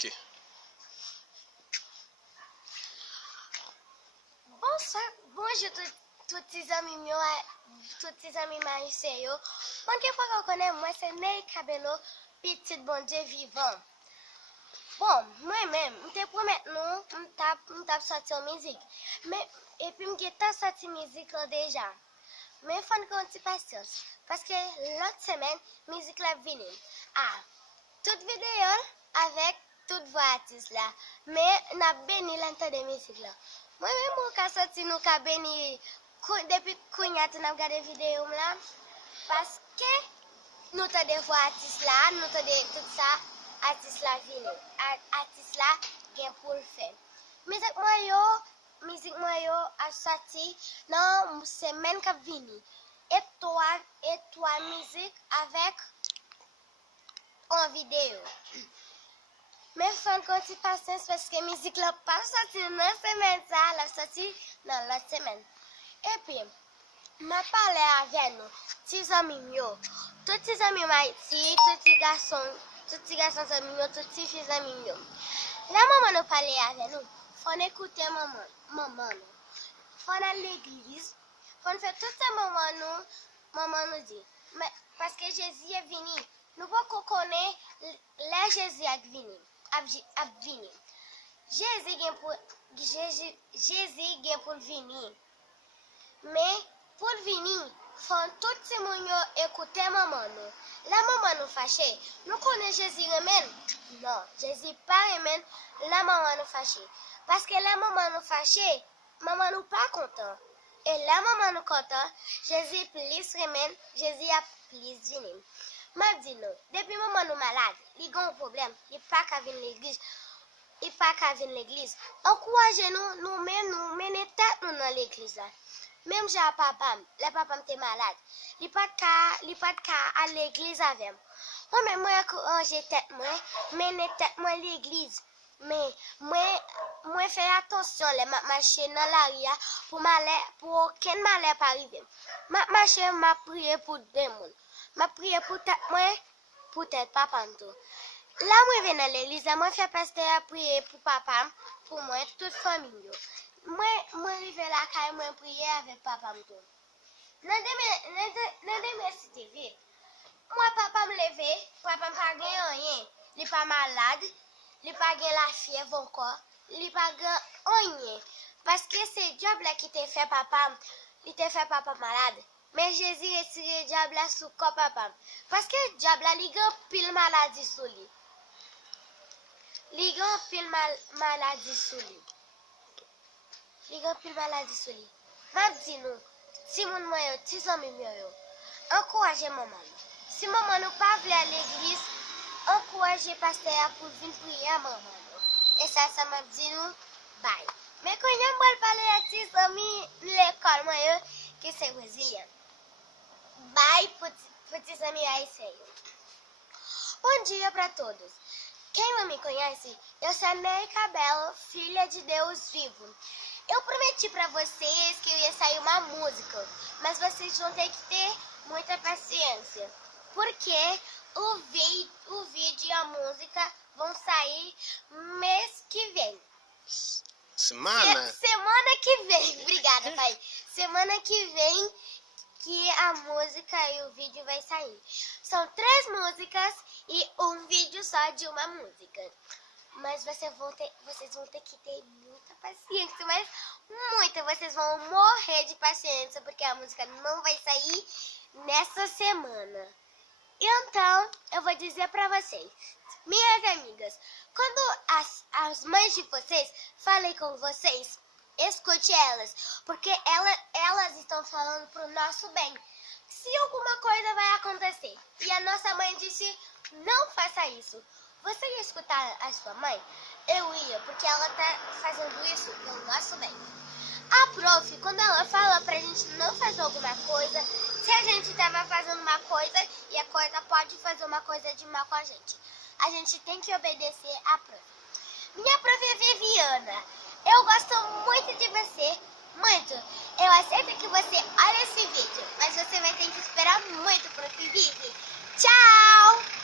Ok. Bonjour tous les amis maïsés. Bon, que fois qu'on connaît, moi c'est Ney Cabello, petit bon Dieu vivant. Bon, moi-même, je te promets nous, je tape sorti en musique. Mais, et puis, je t'ai sorti musique là déjà. Mais il faut une petite patience. Parce que l'autre semaine, musique là venu. Ah, toute vidéo avec toute voix artiste là. Mais, on a béni l'entendre de musique là. Moi-même, je suis sorti, nous avons béni depuis que nous avons regardé vidéo là. Parce que nous avons des voix artistes là, nous avons tout ça. Artiste là vini, artiste là gen pour le faire. Musique moi yo a sorti dans semaine qui vini. Et toi musique avec en vidéo. Mais faut qu'on t'y patience parce que musique là pas sorti dans semaine ça, la sorti dans la semaine. Et puis m'a parlé avec nous, petits amis yo, tous les amis Haïti, tous les garçons amis, tous les filles amis. La maman nous parle avec nous, faut écouter maman nous. Faut aller à l'église, faut faire tout ça maman nous dit. Mais parce que Jésus est venu, nous pouvons connaître là Jésus est venu. Jésus est pour venir. Mais pour venir, faut tout le monde écouter maman nous. La maman nous fâchée. Nous connaissons Jésus remène. Non, Jésus pas remène. La maman nous fâchée. Parce que la maman nous fâchée, maman nous pas content. Et la maman nous content, Jésus plus remène, Jésus a plus venir. M'a dit nous, depuis maman nous malade, il a un problème, il pas qu'à venir l'église. Il pas qu'à venir l'église. Encouragez-nous, nous mener tête nous dans l'église là. Même j'ai un papa, le papa était malade. Il pas qu'à à l'église avec moi. Moi j'ai tête moi, mener tête moi à l'église. Mais moi fais attention les marcher dans l'arrière pour aucun malheur pas arriver. Marcher m'a prié pour deux monde. M'a prié pour tête moi, pour tête papa tout. Là moi viens dans l'église, moi fais pasteur prier pour papa, pour moi toute famille. Moi arrivé la caille moi prier avec papa tout. Dans demain c'était vite. Moi papa me lever, papa pas gagné rien. Il pas malade, il pas gagné la fièvre encore, il pas gagné rien parce que c'est diable là qui t'a fait papa, il t'a fait papa malade. Mais Jésus retiré diable là sous corps papa parce que diable là il a pile maladie sur lui. Il a pile maladie sur lui. Il a pile maladie sur lui. M'a dit nous, si mon moyen, si amis mieux, encouragez maman. Si maman nous pas vle à l'église, encouragez pasteur pour venir prier à maman. Et ça m'a dit nous, bye. Mais quand on va parler à tes amis l'école moyen, que c'est brésilien. Bye petits amis haïtiens. Bom dia para todos. Quem não me conhece, eu sou Ney Cabello, filha de Deus vivo. Eu prometi para vocês que eu ia sair uma música, mas vocês vão ter que ter muita paciência, porque o vídeo e a música vão sair mês que vem. Semana que vem, obrigada, pai. Semana que vem que a música e o vídeo vai sair. São 3 músicas e um vídeo só de uma música. Mas vocês vão ter que ter muita paciência, mas muita. Vocês vão morrer de paciência, porque a música não vai sair nessa semana. Então, eu vou dizer pra vocês, minhas amigas, quando as mães de vocês falem com vocês, escute elas, porque elas estão falando pro nosso bem. Se alguma coisa vai acontecer e a nossa mãe disse, não faça isso, você ia escutar a sua mãe? Eu ia, porque ela tá fazendo isso pelo nosso bem. A prof, quando ela fala pra gente não fazer alguma coisa, se a gente tava fazendo uma coisa e a coisa pode fazer uma coisa de mal com a gente tem que obedecer a prof. Minha prof é Viviana. Eu gosto muito de você, muito. Eu aceito que você olhe esse vídeo, mas você vai ter que esperar muito, prof. Vivi. Tchau!